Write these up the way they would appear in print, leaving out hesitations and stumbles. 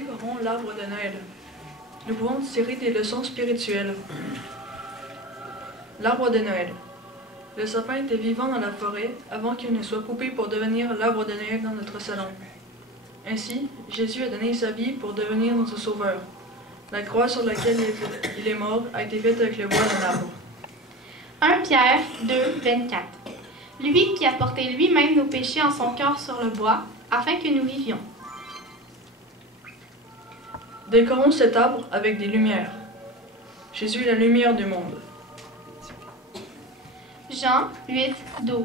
décorons l'arbre de Noël. Nous pouvons tirer des leçons spirituelles. L'arbre de Noël. Le sapin était vivant dans la forêt avant qu'il ne soit coupé pour devenir l'arbre de Noël dans notre salon. Ainsi, Jésus a donné sa vie pour devenir notre sauveur. La croix sur laquelle il est mort a été faite avec le bois d'un arbre. 1 Pierre 2, 24. Lui qui a porté lui-même nos péchés en son corps sur le bois, afin que nous vivions. Décorons cet arbre avec des lumières. Jésus est la lumière du monde. Jean 8, 12.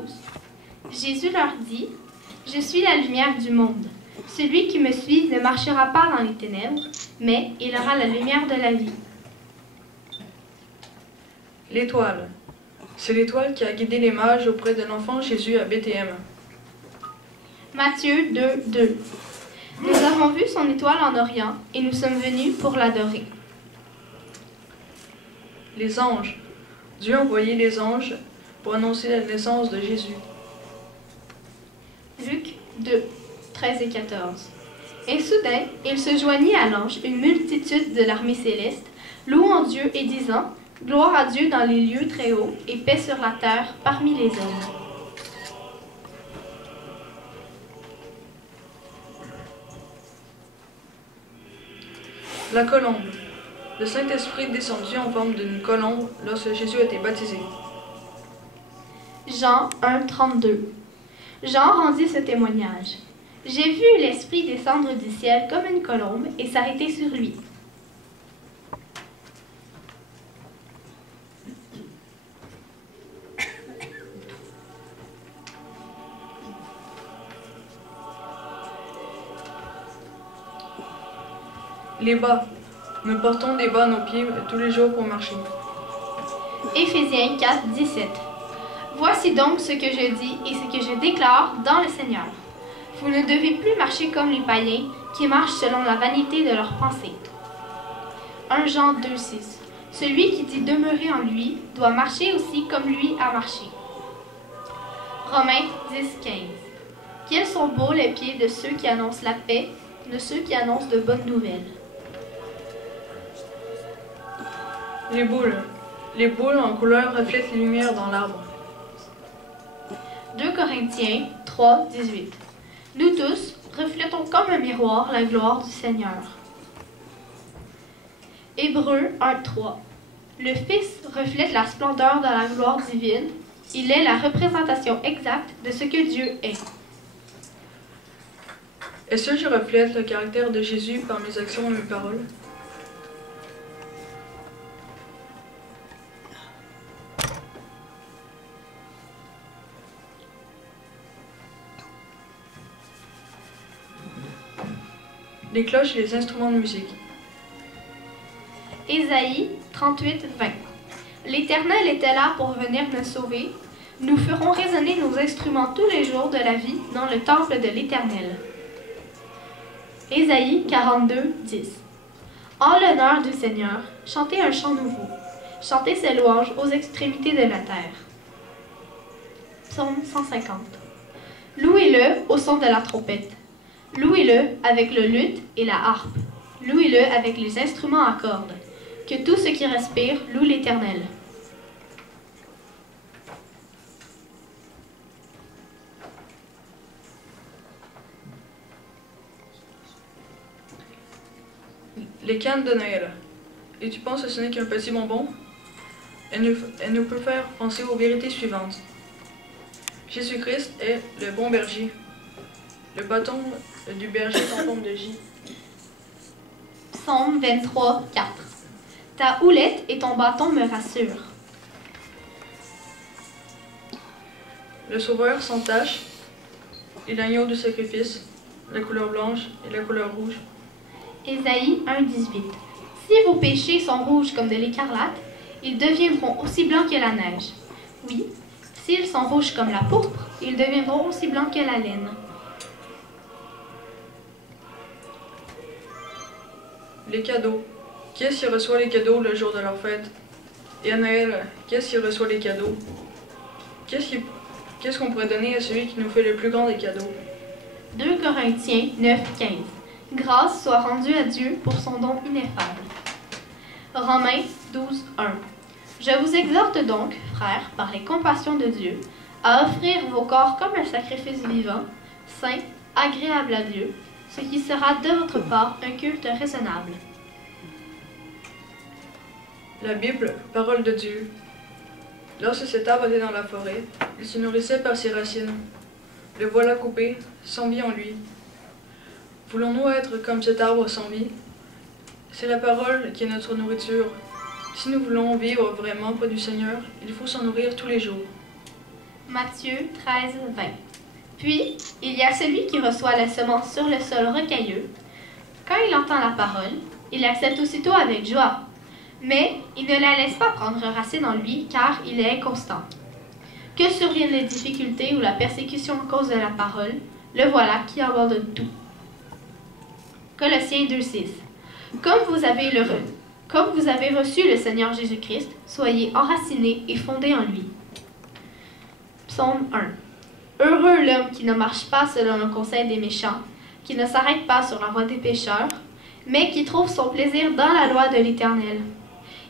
Jésus leur dit, « Je suis la lumière du monde. Celui qui me suit ne marchera pas dans les ténèbres, mais il aura la lumière de la vie. » L'étoile. C'est l'étoile qui a guidé les mages auprès de l'enfant Jésus à Bethléem. Matthieu 2, 2. Nous avons vu son étoile en Orient et nous sommes venus pour l'adorer. Les anges. Dieu a envoyé les anges pour annoncer la naissance de Jésus. Luc 2, 13 et 14. Et soudain, il se joignit à l'ange une multitude de l'armée céleste, louant Dieu et disant, « Gloire à Dieu dans les lieux très hauts et paix sur la terre parmi les hommes. » La colombe. Le Saint-Esprit est descendu en forme d'une colombe lorsque Jésus a été baptisé. Jean 1, 32. Jean rendit ce témoignage. « J'ai vu l'Esprit descendre du ciel comme une colombe et s'arrêter sur lui. » Les bas. Nous portons des bas à nos pieds tous les jours pour marcher. Éphésiens 4, 17. Voici donc ce que je dis et ce que je déclare dans le Seigneur. Vous ne devez plus marcher comme les païens qui marchent selon la vanité de leurs pensées. 1 Jean 2, 6. Celui qui dit demeurer en lui doit marcher aussi comme lui a marché. Romains 10, 15. Quels sont beaux les pieds de ceux qui annoncent la paix, de ceux qui annoncent de bonnes nouvelles. Les boules. Les boules en couleur reflètent les lumières dans l'arbre. 2 Corinthiens 3, 18. Nous tous reflétons comme un miroir la gloire du Seigneur. Hébreux 1, 3. Le Fils reflète la splendeur de la gloire divine. Il est la représentation exacte de ce que Dieu est. Est-ce que je reflète le caractère de Jésus par mes actions et mes paroles? Les cloches et les instruments de musique. Ésaïe 38, 20. L'Éternel était là pour venir nous sauver. Nous ferons résonner nos instruments tous les jours de la vie dans le temple de l'Éternel. Ésaïe 42, 10. En l'honneur du Seigneur, chantez un chant nouveau. Chantez ses louanges aux extrémités de la terre. Psaume 150. Louez-le au son de la trompette. Louez-le avec le luth et la harpe. Louez-le avec les instruments à cordes. Que tout ce qui respire loue l'Éternel. Les cannes de Noël. Et tu penses que ce n'est qu'un petit bonbon? Elle nous peut faire penser aux vérités suivantes. Jésus-Christ est le bon berger. Le bâton du berger est en forme de J. Psaume 23, 4. Ta houlette et ton bâton me rassurent. Le Sauveur sans tache et l'agneau du sacrifice, la couleur blanche et la couleur rouge. Ésaïe 1, 18. Si vos péchés sont rouges comme de l'écarlate, ils deviendront aussi blancs que la neige. Oui, s'ils sont rouges comme la pourpre, ils deviendront aussi blancs que la laine. Les cadeaux. Qui est-ce qui reçoit les cadeaux le jour de leur fête? Et à Noël, qui est-ce qui reçoit les cadeaux? Qu'est-ce qu'on pourrait donner à celui qui nous fait le plus grand des cadeaux? 2 Corinthiens 9, 15. Grâce soit rendue à Dieu pour son don ineffable. Romains 12, 1. Je vous exhorte donc, frères, par les compassions de Dieu, à offrir vos corps comme un sacrifice vivant, saint, agréable à Dieu, ce qui sera de votre part un culte raisonnable. La Bible, parole de Dieu. Lorsque cet arbre était dans la forêt, il se nourrissait par ses racines. Le voilà coupé, sans vie en lui. Voulons-nous être comme cet arbre sans vie? C'est la parole qui est notre nourriture. Si nous voulons vivre vraiment près du Seigneur, il faut s'en nourrir tous les jours. Matthieu 13, 20. Puis, il y a celui qui reçoit la semence sur le sol rocailleux. Quand il entend la parole, il l'accepte aussitôt avec joie. Mais il ne la laisse pas prendre racine en lui, car il est inconstant. Que surviennent les difficultés ou la persécution à cause de la parole, le voilà qui abandonne tout. Colossiens 2, 6. Comme vous avez reçu le Seigneur Jésus-Christ, soyez enracinés et fondés en lui. Psaume 1. Heureux l'homme qui ne marche pas selon le conseil des méchants, qui ne s'arrête pas sur la voie des pécheurs, mais qui trouve son plaisir dans la loi de l'Éternel.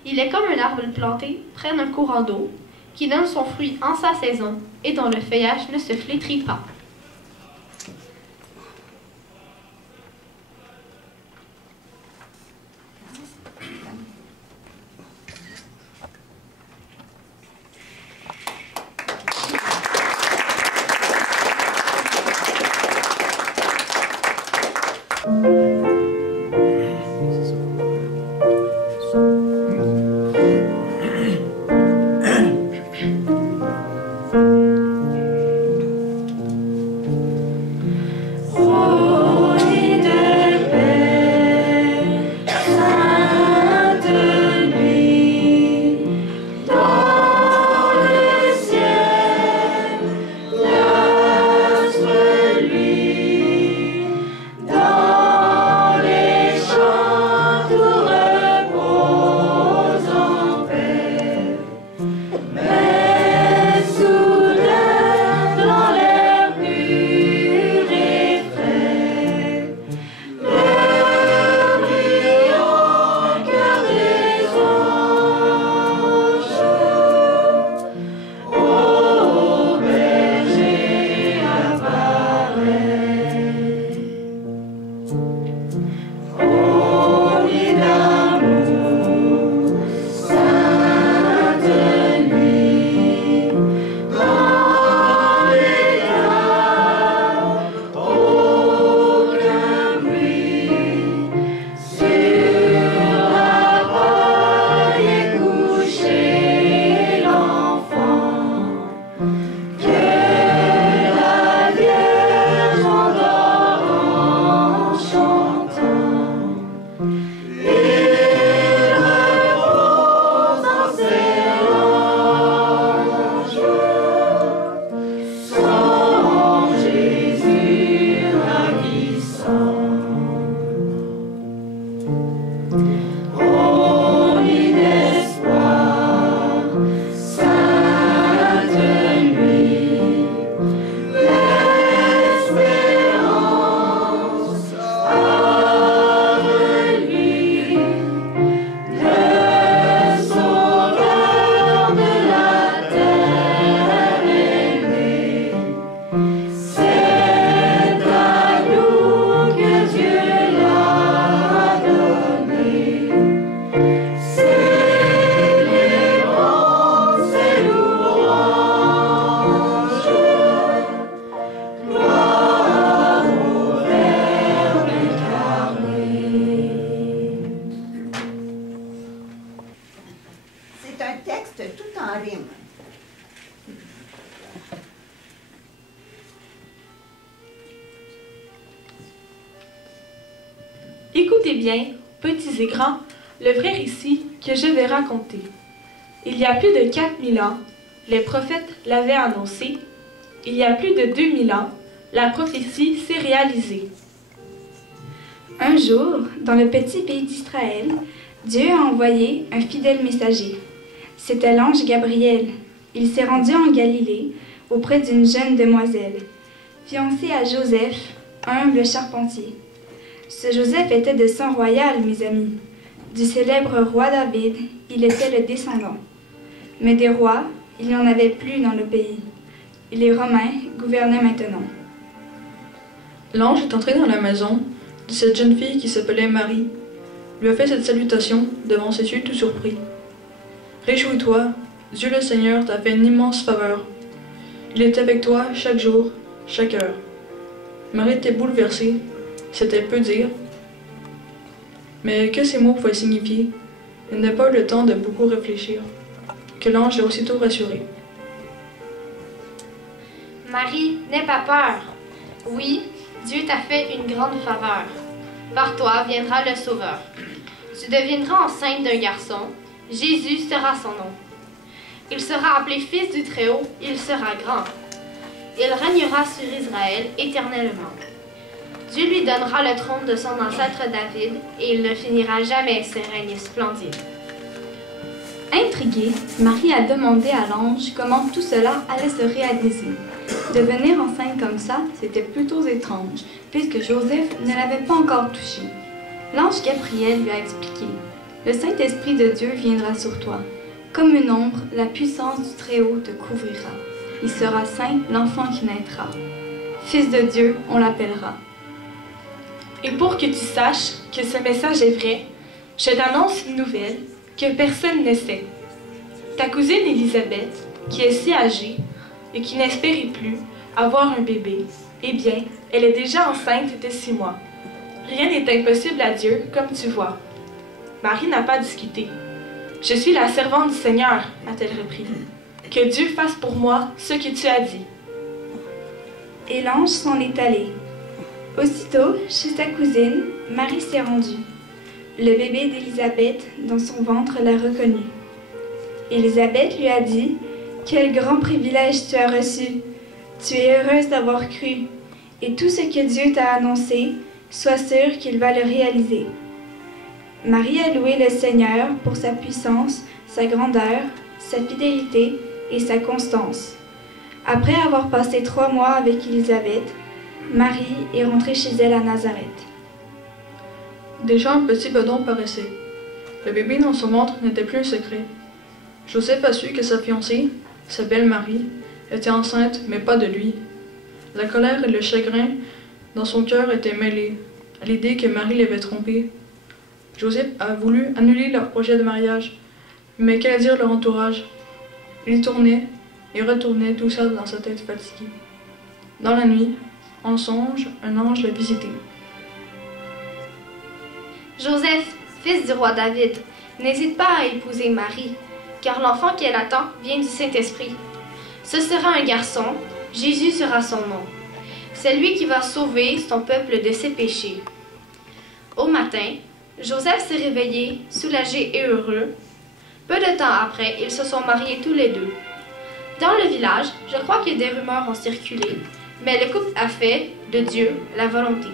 Il est comme un arbre planté près d'un courant d'eau, qui donne son fruit en sa saison et dont le feuillage ne se flétrit pas. Écoutez bien, petits et grands, le vrai récit que je vais raconter. Il y a plus de 4000 ans, les prophètes l'avaient annoncé. Il y a plus de 2000 ans, la prophétie s'est réalisée. Un jour, dans le petit pays d'Israël, Dieu a envoyé un fidèle messager. C'était l'ange Gabriel. Il s'est rendu en Galilée, auprès d'une jeune demoiselle, fiancée à Joseph, humble charpentier. Ce Joseph était de sang royal, mes amis. Du célèbre roi David, il était le descendant. Mais des rois, il n'y en avait plus dans le pays. Et les Romains gouvernaient maintenant. L'ange est entré dans la maison de cette jeune fille qui s'appelait Marie, lui a fait cette salutation devant ses yeux tout surpris. Réjouis-toi, Dieu le Seigneur t'a fait une immense faveur. Il est avec toi chaque jour, chaque heure. Marie était bouleversée, c'était peu dire. Mais que ces mots pouvaient signifier, elle n'a pas eu le temps de beaucoup réfléchir, que l'ange l'a aussitôt rassurée. Marie, n'aie pas peur. Oui, Dieu t'a fait une grande faveur. Par toi viendra le Sauveur. Tu deviendras enceinte d'un garçon. Jésus sera son nom. Il sera appelé Fils du Très-Haut, il sera grand. Il régnera sur Israël éternellement. Dieu lui donnera le trône de son ancêtre David, et il ne finira jamais ce règne splendide. Intriguée, Marie a demandé à l'ange comment tout cela allait se réaliser. Devenir enceinte comme ça, c'était plutôt étrange, puisque Joseph ne l'avait pas encore touchée. L'ange Gabriel lui a expliqué « Le Saint-Esprit de Dieu viendra sur toi. Comme une ombre, la puissance du Très-Haut te couvrira. Il sera saint l'enfant qui naîtra. Fils de Dieu, on l'appellera. » Et pour que tu saches que ce message est vrai, je t'annonce une nouvelle que personne ne sait. Ta cousine Élisabeth, qui est si âgée et qui n'espérait plus avoir un bébé, eh bien, elle est déjà enceinte de 6 mois. Rien n'est impossible à Dieu, comme tu vois. Marie n'a pas discuté. « Je suis la servante du Seigneur, a-t-elle repris. Que Dieu fasse pour moi ce que tu as dit. » Et l'ange s'en est allé. Aussitôt, chez sa cousine, Marie s'est rendue. Le bébé d'Élisabeth, dans son ventre, l'a reconnu. Élisabeth lui a dit « Quel grand privilège tu as reçu! Tu es heureuse d'avoir cru, et tout ce que Dieu t'a annoncé, sois sûre qu'il va le réaliser. » Marie a loué le Seigneur pour sa puissance, sa grandeur, sa fidélité et sa constance. Après avoir passé 3 mois avec Élisabeth, Marie est rentrée chez elle à Nazareth. Déjà un petit bedon paraissait. Le bébé dans son ventre n'était plus un secret. Joseph a su que sa fiancée, sa belle Marie, était enceinte, mais pas de lui. La colère et le chagrin dans son cœur étaient mêlés à l'idée que Marie l'avait trompé. Joseph a voulu annuler leur projet de mariage, mais qu'allait dire leur entourage? Il tournait et retournait tout seul dans sa tête fatiguée. Dans la nuit, en songe, un ange l'a visité. Joseph, fils du roi David, n'hésite pas à épouser Marie, car l'enfant qu'elle attend vient du Saint-Esprit. Ce sera un garçon, Jésus sera son nom. C'est lui qui va sauver son peuple de ses péchés. Au matin, Joseph s'est réveillé, soulagé et heureux. Peu de temps après, ils se sont mariés tous les deux. Dans le village, je crois que des rumeurs ont circulé, mais le couple a fait de Dieu la volonté.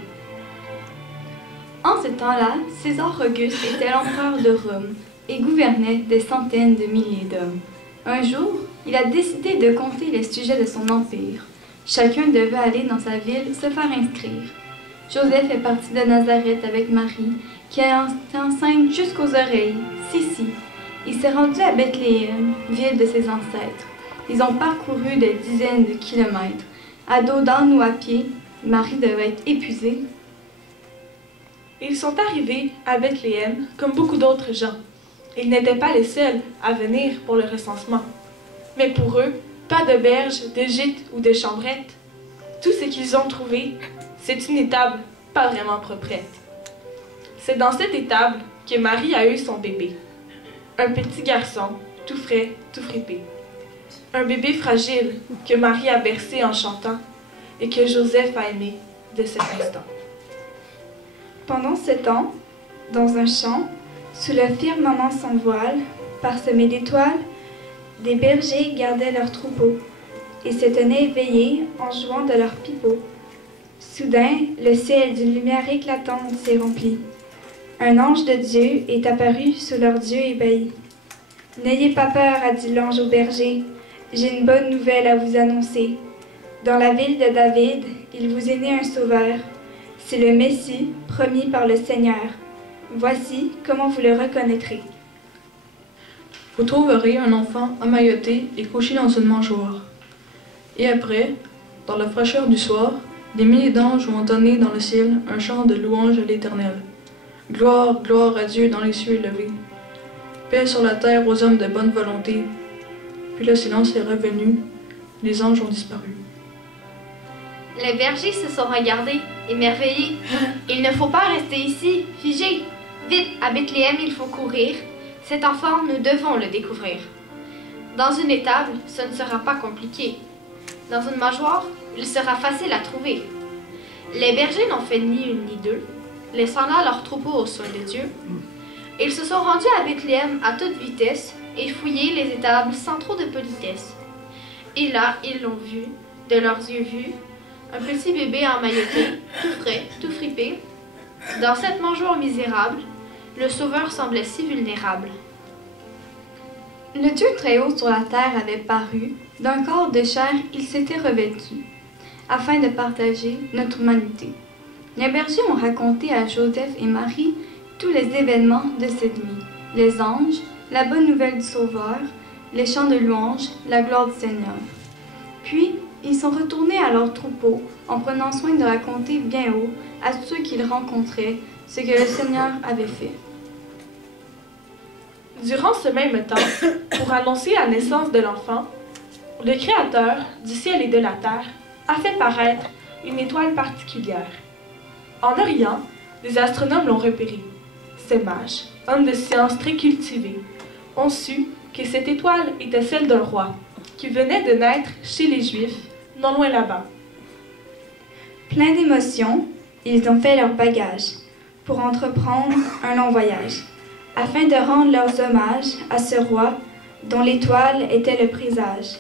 En ce temps-là, César Auguste était l'empereur de Rome et gouvernait des centaines de milliers d'hommes. Un jour, il a décidé de compter les sujets de son empire. Chacun devait aller dans sa ville se faire inscrire. Joseph est parti de Nazareth avec Marie, qui était enceinte jusqu'aux oreilles. Si. Il s'est rendu à Bethléem, ville de ses ancêtres. Ils ont parcouru des dizaines de kilomètres. À dos d'âne ou à pied, Marie devait être épuisée. Ils sont arrivés à Bethléem comme beaucoup d'autres gens. Ils n'étaient pas les seuls à venir pour le recensement. Mais pour eux, pas de berge, de gîte ou de chambrette. Tout ce qu'ils ont trouvé, c'est une étable pas vraiment proprette. C'est dans cette étable que Marie a eu son bébé. Un petit garçon, tout frais, tout fripé. Un bébé fragile que Marie a bercé en chantant et que Joseph a aimé de cet instant. Pendant ce temps, dans un champ, sous le firmament sans voile, parsemé d'étoiles, des bergers gardaient leurs troupeaux et se tenaient éveillés en jouant de leurs pipeaux. Soudain, le ciel d'une lumière éclatante s'est rempli. Un ange de Dieu est apparu sous leurs yeux ébahis. « N'ayez pas peur, a dit l'ange au berger, j'ai une bonne nouvelle à vous annoncer. Dans la ville de David, il vous est né un sauveur. c'est le Messie promis par le Seigneur. Voici comment vous le reconnaîtrez. Vous trouverez un enfant emmailloté et couché dans une mangeoire. Et après, dans la fraîcheur du soir, des milliers d'anges vont entonner dans le ciel un chant de louange à l'Éternel. Gloire, gloire à Dieu dans les cieux élevés. Paix sur la terre aux hommes de bonne volonté. Puis le silence est revenu, les anges ont disparu. Les bergers se sont regardés, émerveillés. Il ne faut pas rester ici, figés. Vite, à Bethléem, il faut courir. Cet enfant, nous devons le découvrir. Dans une étable, ce ne sera pas compliqué. Dans une mangeoire, il sera facile à trouver. Les bergers n'ont fait ni une ni deux, laissant là leur troupeau aux soins de Dieu. Ils se sont rendus à Bethléem à toute vitesse et fouillé les étables sans trop de politesse. Et là, ils l'ont vu, de leurs yeux vus, un petit bébé emmailloté, tout frais, tout fripé. Dans cette mangeoire misérable, le Sauveur semblait si vulnérable. Le Dieu très haut sur la terre avait paru, d'un corps de chair il s'était revêtu, afin de partager notre humanité. Les bergers ont raconté à Joseph et Marie tous les événements de cette nuit, les anges, la bonne nouvelle du Sauveur, les chants de louange, la gloire du Seigneur. Puis, ils sont retournés à leur troupeau en prenant soin de raconter bien haut à ceux qu'ils rencontraient ce que le Seigneur avait fait. Durant ce même temps, pour annoncer la naissance de l'enfant, le Créateur du ciel et de la terre a fait paraître une étoile particulière. En Orient, les astronomes l'ont repérée. Ces mages, hommes de science très cultivés, ont su que cette étoile était celle d'un roi qui venait de naître chez les Juifs, non loin là-bas. Pleins d'émotions, ils ont fait leur bagage pour entreprendre un long voyage, afin de rendre leurs hommages à ce roi dont l'étoile était le présage.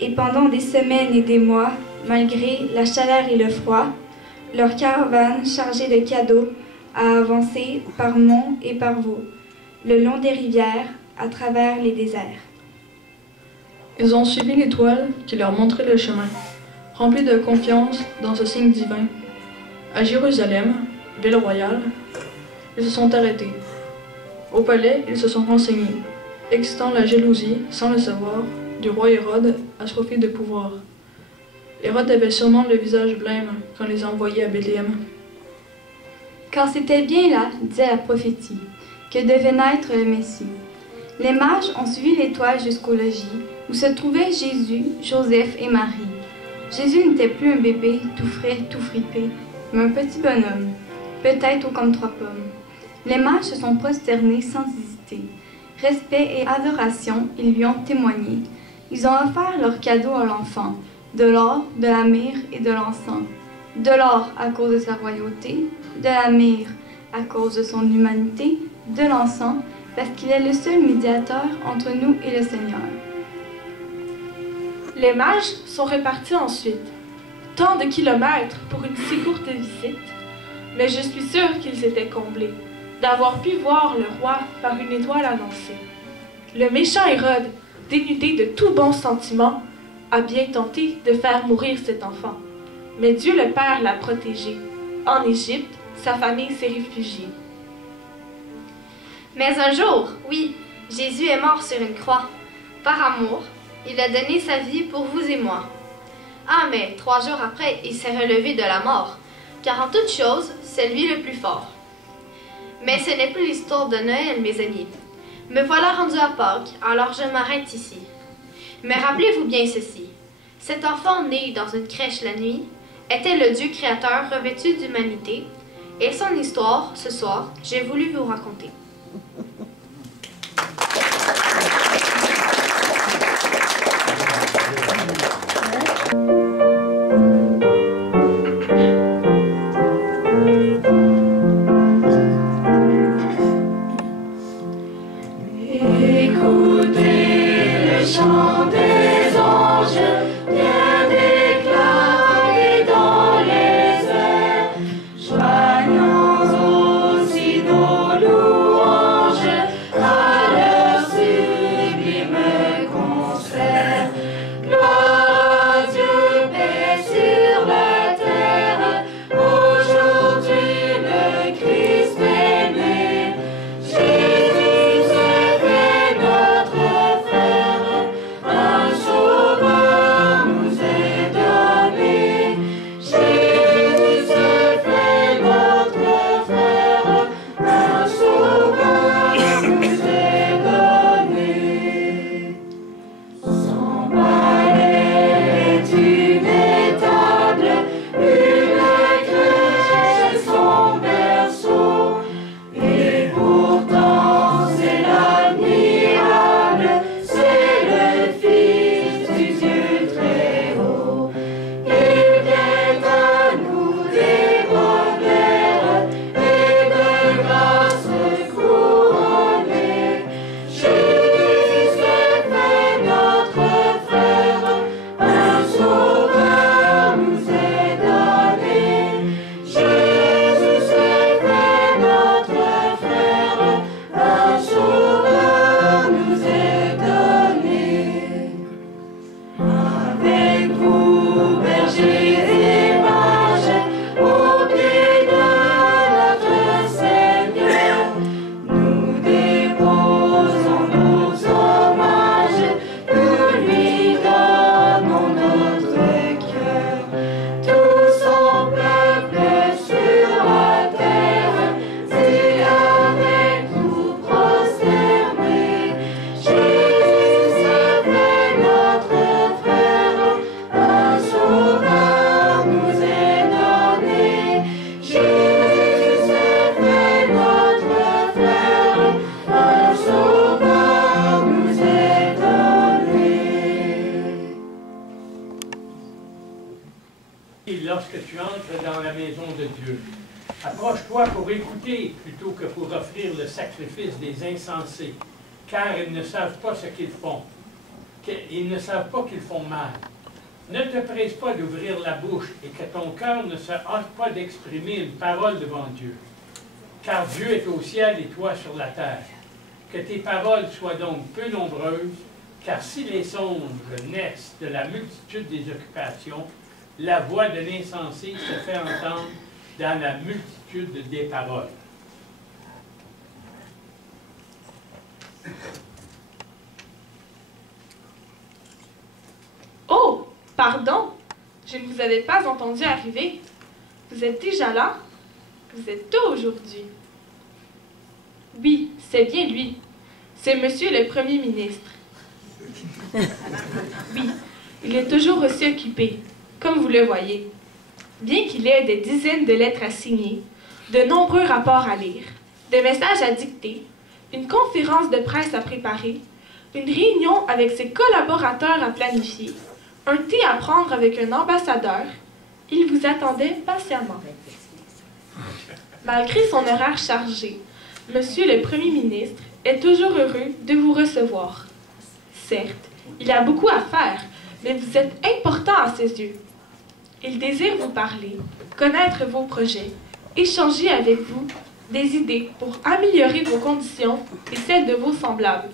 Et pendant des semaines et des mois, malgré la chaleur et le froid, leur caravane chargée de cadeaux a avancé par monts et par vaux, le long des rivières, à travers les déserts. Ils ont suivi l'étoile qui leur montrait le chemin, remplis de confiance dans ce signe divin. À Jérusalem, ville royale, ils se sont arrêtés. Au palais, ils se sont renseignés, excitant la jalousie, sans le savoir, du roi Hérode, assoiffé de pouvoir. Hérode avait sûrement le visage blême quand les a envoyés à Bethléem. Car c'était bien là, disait la prophétie, que devait naître le Messie. Les mages ont suivi l'étoile jusqu'au logis, où se trouvaient Jésus, Joseph et Marie. Jésus n'était plus un bébé tout frais, tout fripé, mais un petit bonhomme, peut-être haut comme 3 pommes. Les mages se sont prosternés sans hésiter. Respect et adoration, ils lui ont témoigné. Ils ont offert leur cadeau à l'enfant, de l'or, de la myrrhe et de l'encens. De l'or à cause de sa royauté, de la myrrhe à cause de son humanité, de l'encens parce qu'il est le seul médiateur entre nous et le Seigneur. Les mages sont repartis ensuite. Tant de kilomètres pour une si courte visite, mais je suis sûre qu'ils étaient comblés d'avoir pu voir le roi par une étoile annoncée. Le méchant Hérode, dénudé de tout bon sentiment, a bien tenté de faire mourir cet enfant. Mais Dieu le Père l'a protégé. En Égypte, sa famille s'est réfugiée. Mais un jour, oui, Jésus est mort sur une croix. Par amour, il a donné sa vie pour vous et moi. Ah, mais 3 jours après, il s'est relevé de la mort, car en toute chose, c'est lui le plus fort. Mais ce n'est plus l'histoire de Noël, mes amis. Me voilà rendu à Pâques, alors je m'arrête ici. Mais rappelez-vous bien ceci. Cet enfant né dans une crèche la nuit était le Dieu créateur revêtu d'humanité, et son histoire, ce soir, j'ai voulu vous raconter. Joignons aussi nos loups. lorsque tu entres dans la maison de Dieu. Approche-toi pour écouter plutôt que pour offrir le sacrifice des insensés, car ils ne savent pas ce qu'ils font. Ils ne savent pas qu'ils font mal. Ne te presse pas d'ouvrir la bouche et que ton cœur ne se hâte pas d'exprimer une parole devant Dieu. Car Dieu est au ciel et toi sur la terre. Que tes paroles soient donc peu nombreuses, car si les songes naissent de la multitude des occupations, la voix de l'insensé se fait entendre dans la multitude des paroles. Oh, pardon, je ne vous avais pas entendu arriver. Vous êtes déjà là? Vous êtes tôt aujourd'hui. Oui, c'est bien lui. C'est Monsieur le Premier ministre. Oui, il est toujours aussi occupé, comme vous le voyez. Bien qu'il ait des dizaines de lettres à signer, de nombreux rapports à lire, des messages à dicter, une conférence de presse à préparer, une réunion avec ses collaborateurs à planifier, un thé à prendre avec un ambassadeur, il vous attendait patiemment. Malgré son horaire chargé, Monsieur le Premier ministre est toujours heureux de vous recevoir. Certes, il a beaucoup à faire, mais vous êtes important à ses yeux. Il désire vous parler, connaître vos projets, échanger avec vous des idées pour améliorer vos conditions et celles de vos semblables,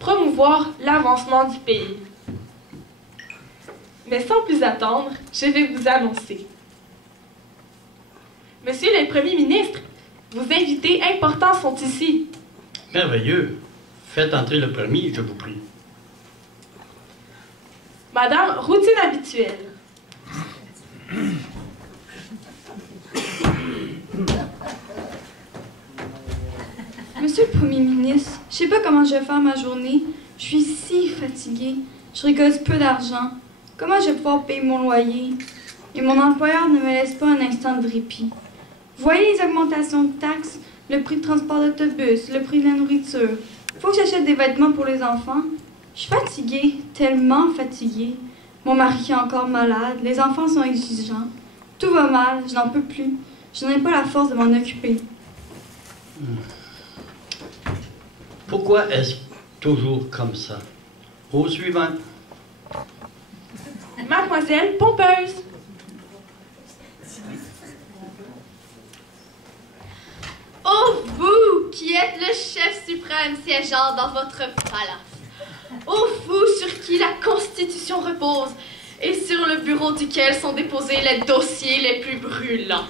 promouvoir l'avancement du pays. Mais sans plus attendre, je vais vous annoncer. Monsieur le Premier ministre, vos invités importants sont ici. Merveilleux. Faites entrer le premier, je vous prie. Madame, routine habituelle. Monsieur le Premier ministre, je sais pas comment je vais faire ma journée. Je suis si fatiguée. Je récolte peu d'argent. Comment je vais pouvoir payer mon loyer? Et mon employeur ne me laisse pas un instant de répit. Voyez les augmentations de taxes, le prix de transport d'autobus, le prix de la nourriture. Faut que j'achète des vêtements pour les enfants. Je suis fatiguée, tellement fatiguée. Mon mari est encore malade, les enfants sont exigeants. Tout va mal, je n'en peux plus. Je n'ai pas la force de m'en occuper. Pourquoi est-ce toujours comme ça? Au suivant. Mademoiselle Pompeuse. Ô vous qui êtes le chef suprême siégeant dans votre palace, ô vous sur qui la Constitution repose et sur le bureau duquel sont déposés les dossiers les plus brûlants,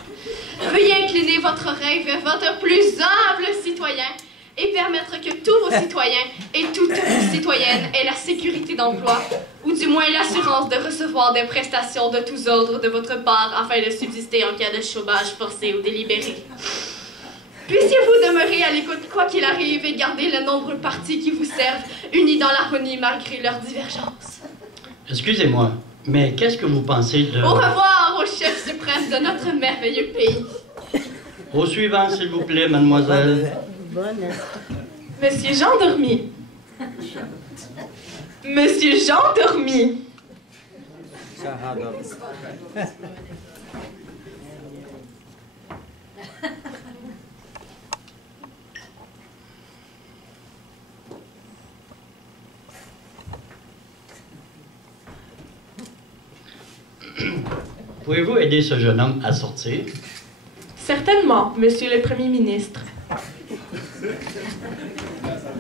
veuillez incliner votre oreille vers votre plus humble citoyen et permettre que tous vos citoyens et toutes vos citoyennes aient la sécurité d'emploi, ou du moins l'assurance de recevoir des prestations de tous ordres de votre part afin de subsister en cas de chômage forcé ou délibéré. Puissiez-vous demeurer à l'écoute quoi qu'il arrive et garder les nombreux partis qui vous servent, unis dans l'harmonie malgré leurs divergences. Excusez-moi, mais qu'est-ce que vous pensez de... Au revoir au chef suprême de notre merveilleux pays. Au suivant, s'il vous plaît, mademoiselle. Monsieur Jean Dormy. Monsieur Jean Dormy. Pouvez-vous aider ce jeune homme à sortir? Certainement, Monsieur le Premier ministre.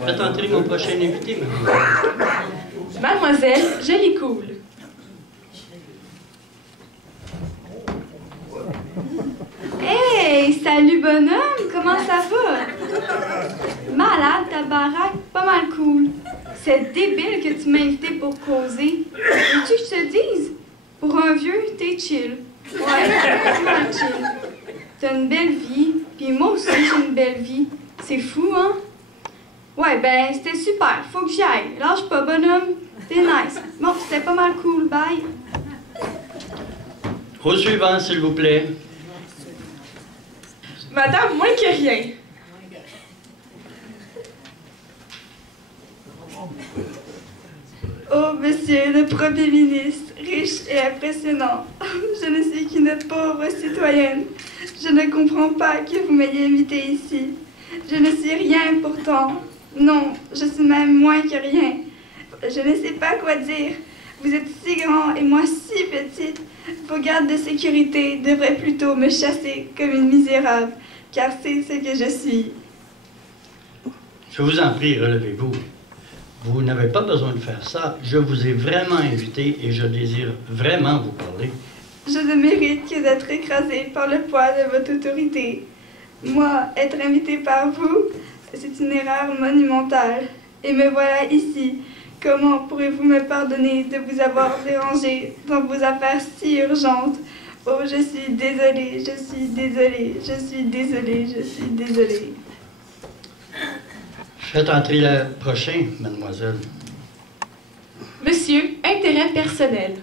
Faites entrer mon prochain invité, mademoiselle. Mademoiselle Jolie Cool. Hey, salut bonhomme, comment ça va? Malade, ta baraque, pas mal cool. C'est débile que tu m'as invité pour causer. Veux-tu que je te dise? Pour un vieux, t'es chill. Ouais, pas mal chill. T'as une belle vie, puis moi aussi j'ai une belle vie. C'est fou, hein? Ouais, ben, c'était super, faut que j'y aille. Lâche pas, bonhomme, t'es nice. Bon, c'était pas mal cool, bye. Au suivant, s'il vous plaît. Madame, moins que rien. Oh, monsieur le Premier ministre, riche et impressionnant. Je ne suis qu'une pauvre citoyenne, je ne comprends pas que vous m'ayez invitée ici. Je ne suis rien pourtant. Non, je suis même moins que rien. Je ne sais pas quoi dire. Vous êtes si grand et moi si petite. Vos gardes de sécurité devraient plutôt me chasser comme une misérable, car c'est ce que je suis. Je vous en prie, relevez-vous. Vous n'avez pas besoin de faire ça. Je vous ai vraiment invité et je désire vraiment vous parler. Je ne mérite que d'être écrasée par le poids de votre autorité. Moi, être invitée par vous, c'est une erreur monumentale. Et me voilà ici. Comment pourrez-vous me pardonner de vous avoir dérangé dans vos affaires si urgentes? Oh, je suis désolée, je suis désolée, je suis désolée, je suis désolée. Faites entrer le prochain, mademoiselle. Monsieur, intérêt personnel.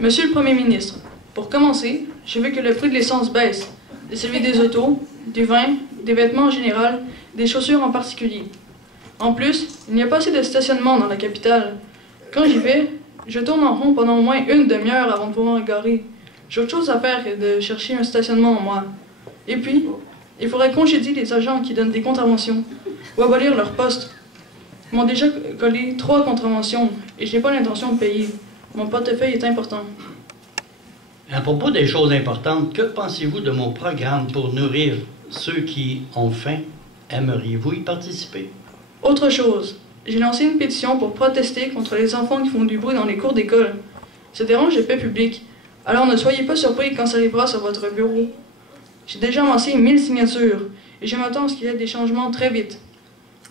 Monsieur le Premier ministre, pour commencer, je veux que le prix de l'essence baisse, et celui des autos, du vin, des vêtements en général, des chaussures en particulier. En plus, il n'y a pas assez de stationnement dans la capitale. Quand j'y vais, je tourne en rond pendant au moins une demi-heure avant de pouvoir me garer. J'ai autre chose à faire que de chercher un stationnement en moi. Et puis, il faudrait congédier les agents qui donnent des contraventions ou abolir leur poste. Ils m'ont déjà collé 3 contraventions et je n'ai pas l'intention de payer. Mon portefeuille est important. À propos des choses importantes, que pensez-vous de mon programme pour nourrir ceux qui ont faim? Aimeriez-vous y participer? Autre chose, j'ai lancé une pétition pour protester contre les enfants qui font du bruit dans les cours d'école. Ça dérange les paix publiques, alors ne soyez pas surpris quand ça arrivera sur votre bureau. J'ai déjà amassé 1000 signatures et je m'attends à ce qu'il y ait des changements très vite.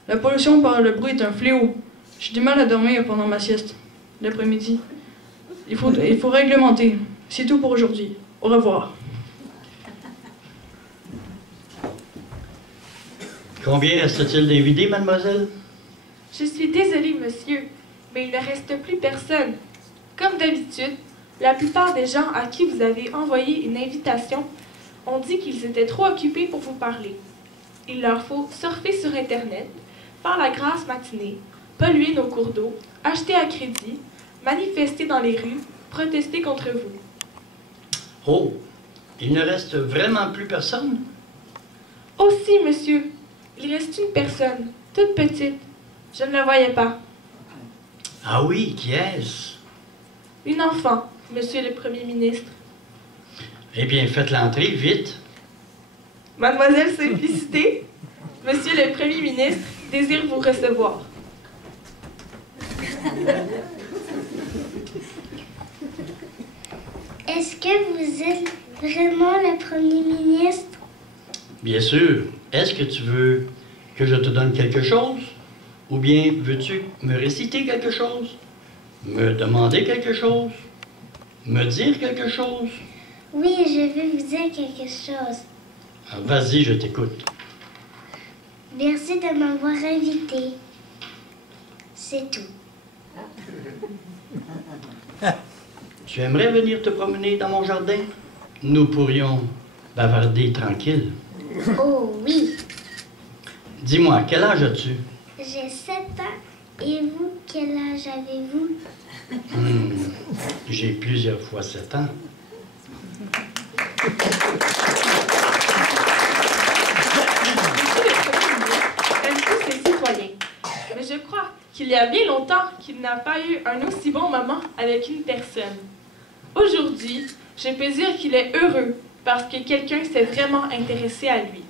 La pollution par le bruit est un fléau. J'ai du mal à dormir pendant ma sieste, l'après-midi. Il faut réglementer. C'est tout pour aujourd'hui. Au revoir. Combien reste-t-il d'invités, mademoiselle? Je suis désolée, monsieur, mais il ne reste plus personne. Comme d'habitude, la plupart des gens à qui vous avez envoyé une invitation ont dit qu'ils étaient trop occupés pour vous parler. Il leur faut surfer sur Internet, faire la grasse matinée, polluer nos cours d'eau, acheter à crédit, manifester dans les rues, protester contre vous. Oh, il ne reste vraiment plus personne? Aussi, monsieur, il reste une personne, toute petite. Je ne la voyais pas. Ah oui, qui est-ce? Une enfant, monsieur le Premier ministre. Eh bien, faites l'entrée, vite. Mademoiselle Simplicité, monsieur le Premier ministre désire vous recevoir. Est-ce que vous êtes vraiment le Premier ministre? Bien sûr. Est-ce que tu veux que je te donne quelque chose? Ou bien veux-tu me réciter quelque chose? Me demander quelque chose? Me dire quelque chose? Oui, je veux vous dire quelque chose. Ah, vas-y, je t'écoute. Merci de m'avoir invité. C'est tout. Tu aimerais venir te promener dans mon jardin? Nous pourrions bavarder tranquille. Oh oui, Dis-moi, quel âge as-tu? j'ai 7 ans. Et vous, quel âge avez-vous? J'ai plusieurs fois 7 ans. Aime tous ses citoyens. Mais je crois qu'il y a bien longtemps qu'il n'a pas eu un aussi bon moment avec une personne. Aujourd'hui, je peux dire qu'il est heureux parce que quelqu'un s'est vraiment intéressé à lui.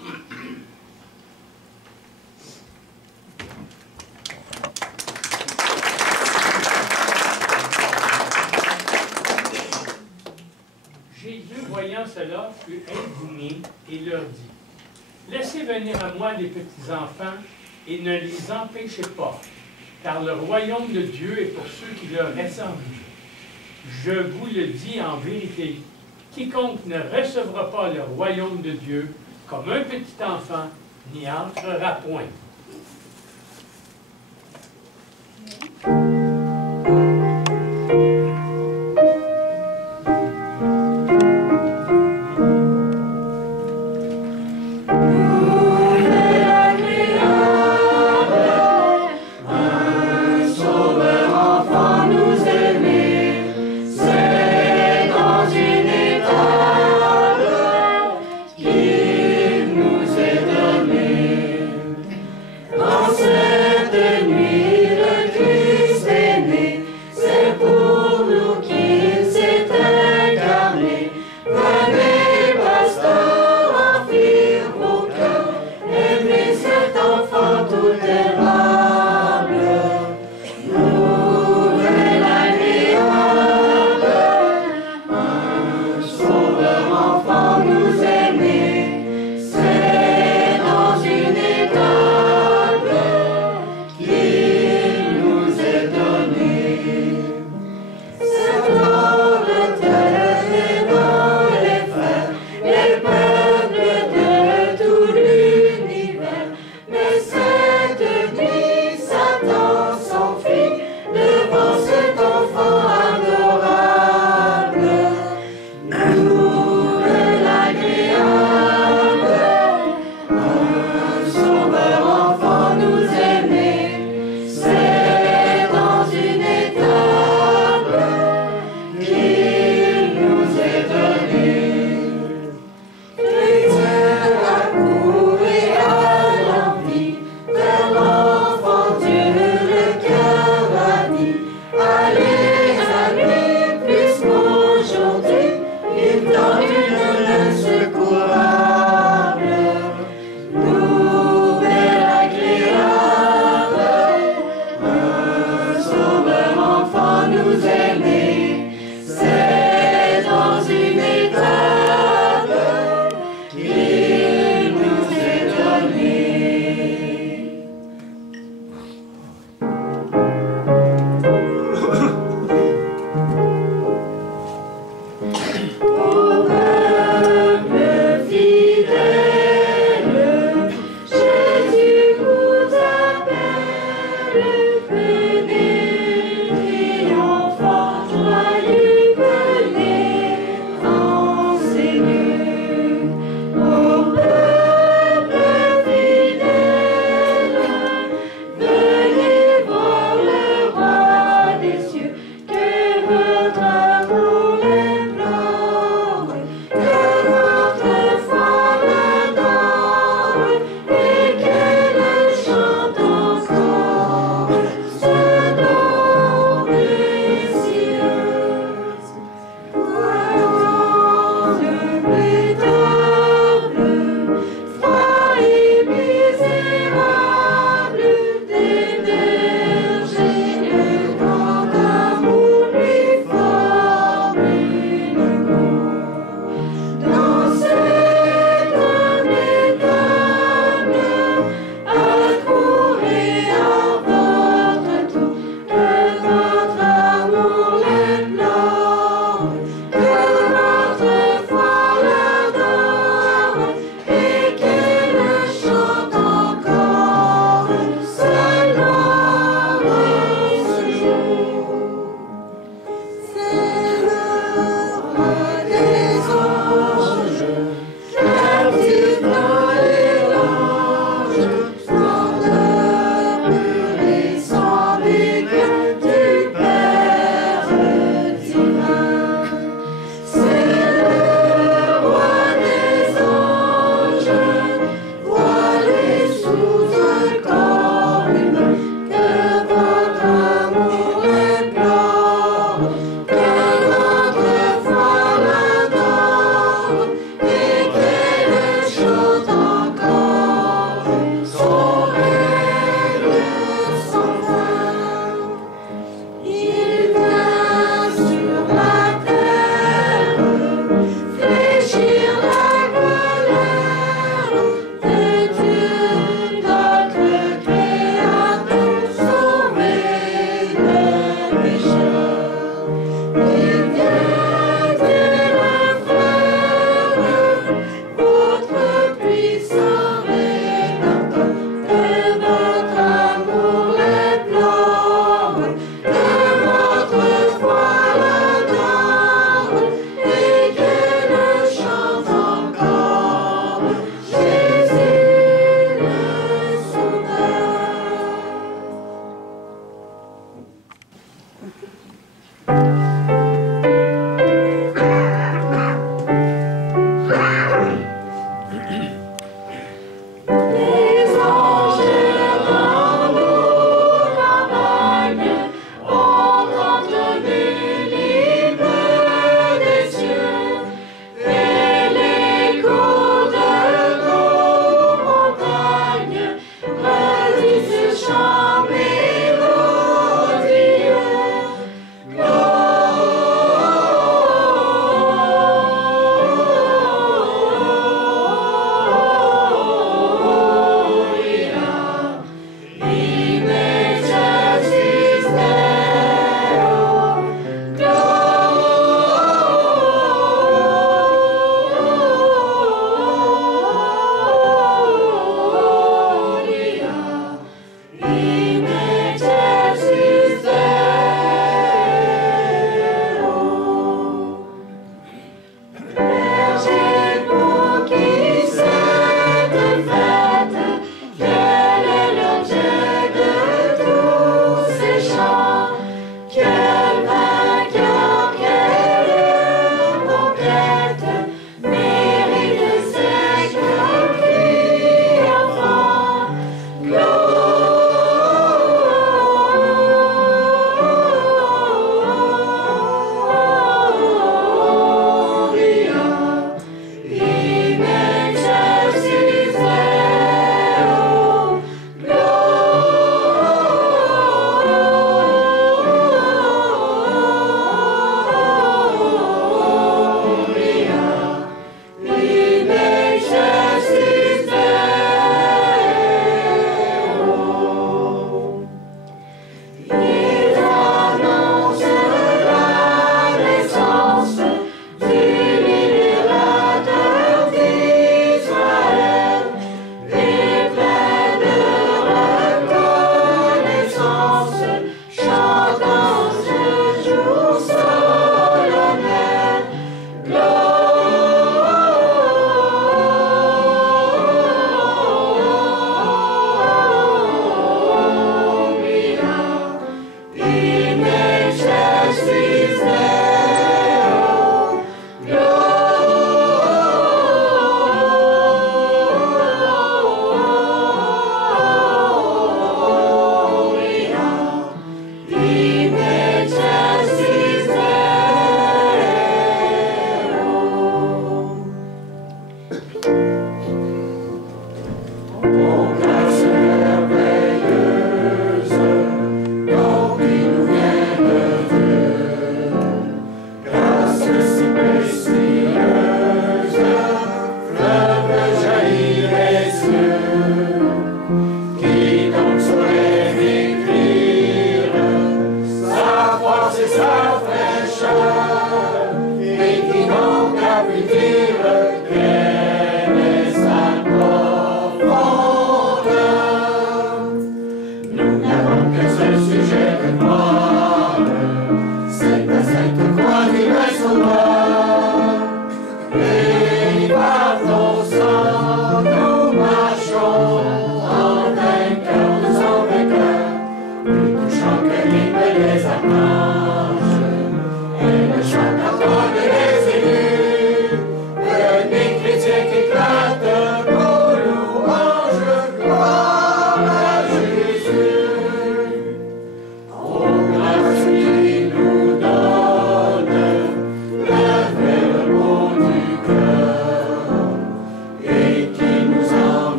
Jésus, voyant cela, fut indigné et leur dit, « Laissez venir à moi les petits enfants et ne les empêchez pas, car le royaume de Dieu est pour ceux qui leur ressemblent. Je vous le dis en vérité, quiconque ne recevra pas le royaume de Dieu comme un petit enfant n'y entrera point. »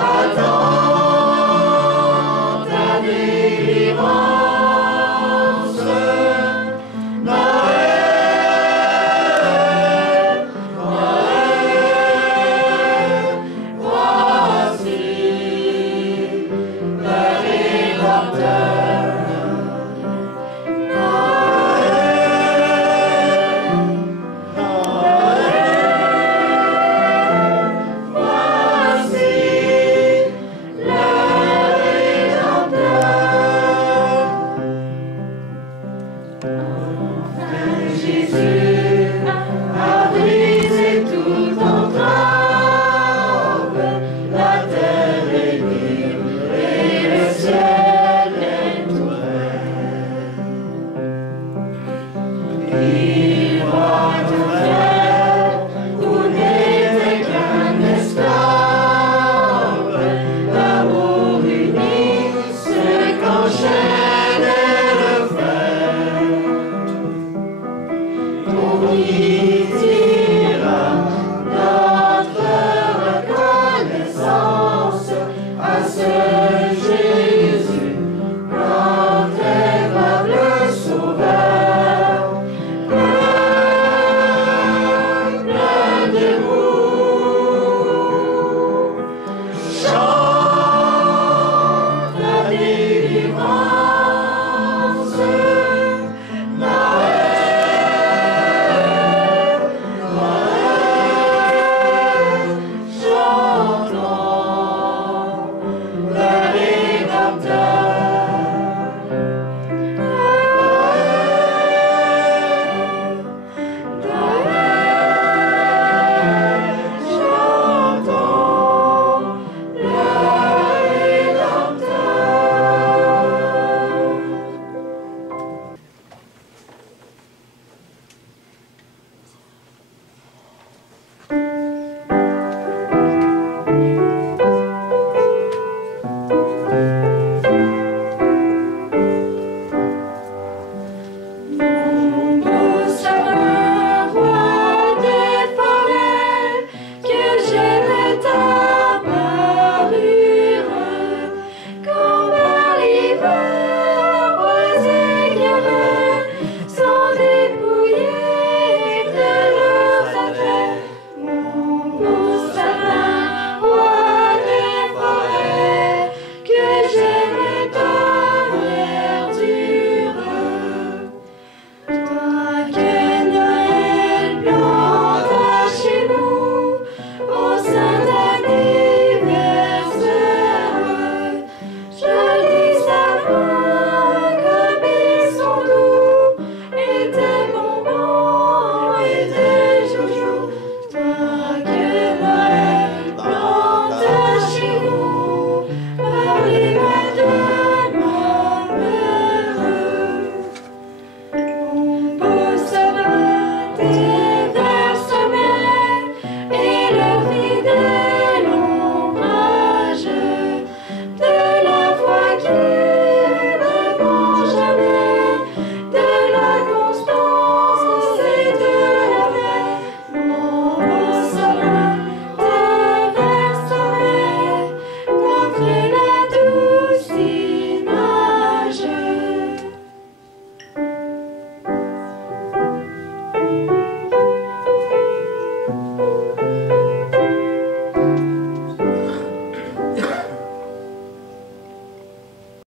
Attends ta délivrance.